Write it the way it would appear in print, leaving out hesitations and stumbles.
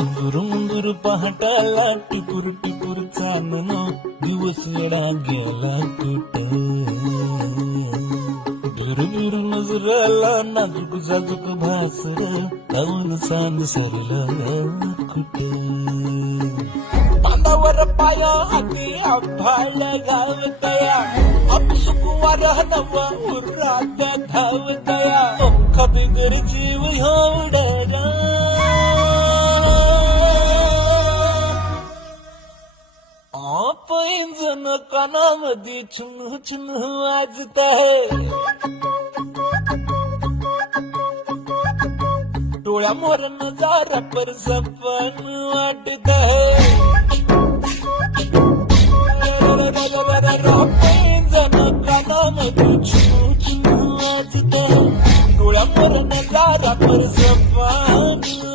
गुरुंगुरु पहाटाला टिपूर टिपूर चांदण दिवस येडा गेला कुठे दुरबिर नजराला नाजूक जाजूक भासर काऊन सांग सरला कुठे तांदावर पाया हाती आभाळ गावतया अपसुक वारा नवा उरात धावतया कधी घर जीव एवढा पैंजण कानामध्ये चुन चुन वाजत आहे डोळ्या मोर नजारा पर सपन वाटत आहे पैंजण कानामध्ये चुन चुन वाजत आहे डोळ्या मोर नजारा पर सपन